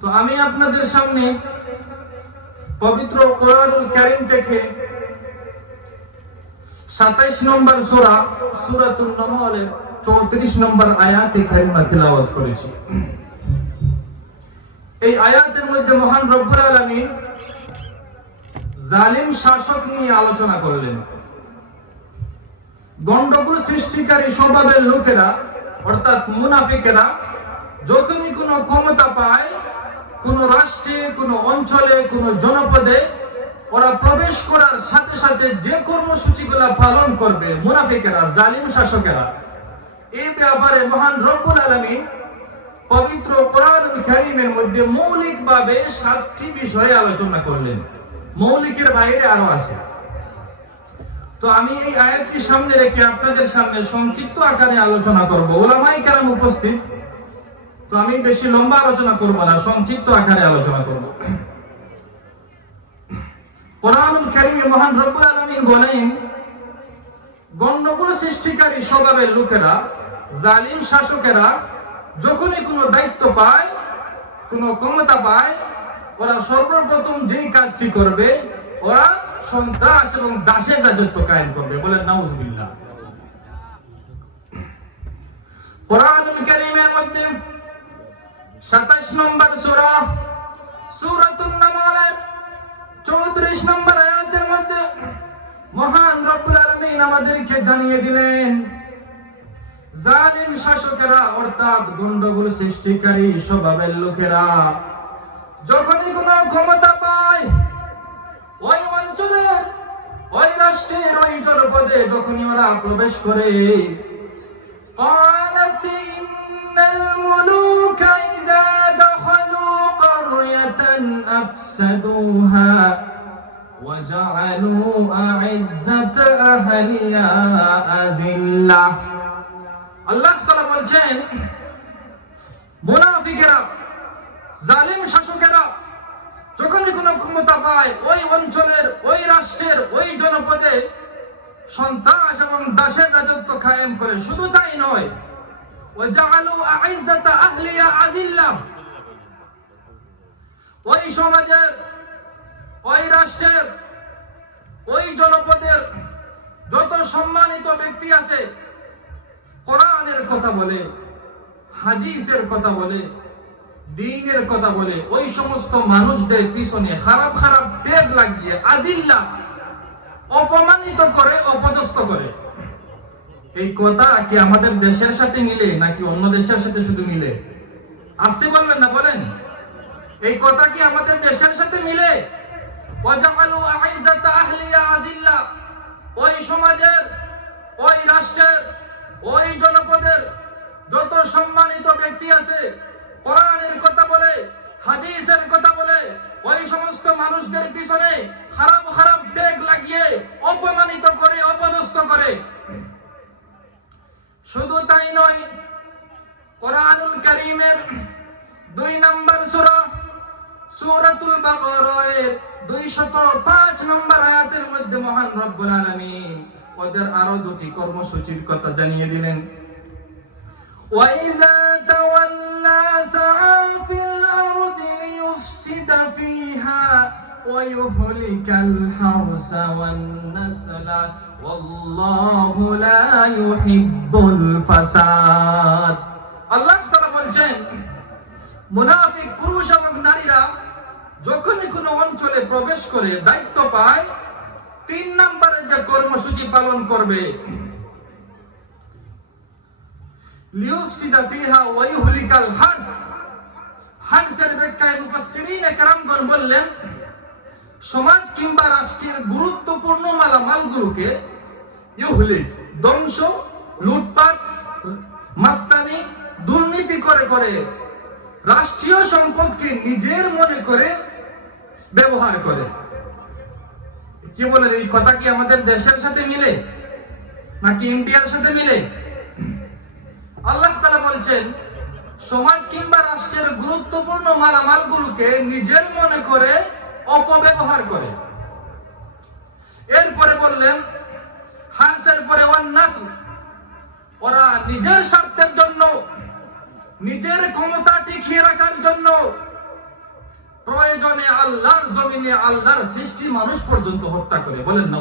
তো আমি আপনাদের সামনে পবিত্র কোরআনুল কারীম থেকে 27 নম্বর সূরা সূরাতুন নামলের 34 নম্বর আয়াতে কারিমা তিলাওয়াত করেছি। এই আয়াতের মধ্যে মহান রব্বুল আলামিন জালিম শাসক নিয়ে আলোচনা করলেন। গন্ডগোল সৃষ্টিকারী স্বভাবের লোকেরা অর্থাৎ মুনাফিকেরা যখনই কোনো ক্ষমতা পায়, কোন রাষ্ট্রে, কোন অঞ্চলে, কোন জনপদে ওরা প্রবেশ করার সাথে সাথে যে কর্মসূচিগুলো পালন করবে মুনাফিকেরা, জালিম শাসকেরা, এই ব্যাপারে মহান রব্বুল আলামিন পবিত্র কোরআনুল কারীমের মধ্যে মৌলিকভাবে 7টি বিষয়ে আলোচনা করলেন। মৌলিকের বাইরে আরো আছে। তো আমি এই আয়াতটি সামনে রেখে আপনাদের সামনে সংক্ষিপ্ত আকারে আলোচনা করব। উলামায়ে কেরাম উপস্থিত, তো আমি বেশি লম্বা আলোচনা করব না, সংক্ষিপ্ত আকারে আলোচনা করব। কোরআনুল কারীমে মহান রব্বুল আলামিন বলেন, গন্ডগোল সৃষ্টিকারী স্বভাবের লোকেরা, জালিম শাসকেরা যখনই কোনো দায়িত্ব পায়, কোনো ক্ষমতা পায়, ওরা সর্বপ্রথম যেই কাজটি করবে, ওরা সন্ত্রাস এবং দাসের রাজত্ব কায়েম করবে। বলেন নাউজুবিল্লাহ। কোরআনুল কারীমের মধ্যে 27 নম্বর সূরা সূরাতুন নামলের 34 নম্বর আয়াতের মধ্যে মহান রব্বুল আলামিন আমাদেরকে জানিয়ে দিলেন, জালিম শাসকেরা অর্থাৎ গন্ডগোল সৃষ্টিকারী স্বভাবের লোকেরা যখনই কোনো ক্ষমতা পায়, ওই অঞ্চলের, ওই রাষ্ট্রের, ওই জনপদে যখনই ওরা প্রবেশ করে, قالت إن الملوك إذا دخلوا قرية أفسدوها وجعلوا أعزة أهلها أذلة। আল্লাহ তাআলা বলছেন, মুনাফিকেরা, জালিম শাসকেরা যখনই কোনো ক্ষমতা পায়, ওই অঞ্চলের, ওই রাষ্ট্রের, ওই জনপদে সন্ত্রাস এবং দাসের রাজত্ব কায়েম করে। শুধু তাই নয়, ওয়াজআলু আ'ইজ্জাতা আহলিয়া আযিল্লাহ, ওই সমাজের, ওই রাষ্ট্রের, ওই জনপদের যত সম্মানিত ব্যক্তি আছে, কোরআনের কথা বলে, হাদিসের কথা বলে, দ্বীনের কথা বলে, ওই সমস্ত মানুষদের পিছনে খারাপ খারাপ ট্যাগ লাগিয়ে আযিল্লাহ, অপমানিত করে, অপদস্থ করে। এই কথা কি আমাদের দেশের সাথে মিলে নাকি অন্য দেশের সাথে শুধু মিলে? আসতে বলবেন না, বলেন। এই কথা কি আমাদের দেশের সাথে মিলে? ওয়াজআলু আ'ইজ্জাতা আহলিয়া আযিল্লাহ, ওই সমাজের, ওই রাষ্ট্রের, ওই জনপদের যত সম্মানিত ব্যক্তি আছে, কোরআনের কথা বলে, হাদিসের কথা বলে, ওই সমস্ত মানুষদের পিছনে খারাপ খারাপ ট্যাগ লাগিয়ে অপমানিত করে, অপদস্থ করে। শুধু তাই নয়, কোরআনুল কারীমের 2 নম্বর সূরা সূরাতুল বাকারার 205 নম্বর আয়াতের মধ্যে মহান রব্বুল আলামিন ওদের আরো 2টি কর্মসূচির কথা জানিয়ে দিলেন। وَإِذَا تَوَلَّى سَعَى فِي الْأَرْضِ لِيُفْسِدَ فِيهَا وَيُهْلِكَ الْحَرْثَ وَالنَّسْلَ وَاللَّهُ لَا يُحِبُّ الْفَسَادَ। আল্লাহ তাআলা বলছেন, মুনাফিক পুরুষ এবং নারীরা যখনই কোনো অঞ্চলে প্রবেশ করে, দায়িত্ব পায়, 3 নম্বরে যে কর্মসূচি পালন করবে, লিউফসিদা ফিহা ওয়া ইউহলিকাল হারস। হারসের ব্যাখ্যায় মুফাসসিরিনে কেরামগণ বললেন, সমাজ কিংবা রাষ্ট্রের গুরুত্বপূর্ণ মালামালগুলোকে ইউহলিক, ধ্বংস, লুটপাট, মাস্তানি, দুর্নীতি করে করে রাষ্ট্রীয় সম্পদকে নিজের মনে করে ব্যবহার করে। কি বলেন, এই কথা কি আমাদের দেশের সাথে মিলে নাকি ইন্ডিয়ার সাথে মিলে? আল্লাহ তাআলা বলছেন, সমাজ কিংবা রাষ্ট্রের গুরুত্বপূর্ণ মালামালগুলোকে নিজের মনে করে অপব্যবহার করে। এরপরে বললেন, হারসের পরে ওয়ান্নাসল, ওরা নিজের স্বার্থের জন্য, নিজের ক্ষমতা টিকিয়ে রাখার জন্য আল্লাহর জমিনে আল্লাহর সৃষ্টি মানুষ পর্যন্ত হত্যা করে। বলেন না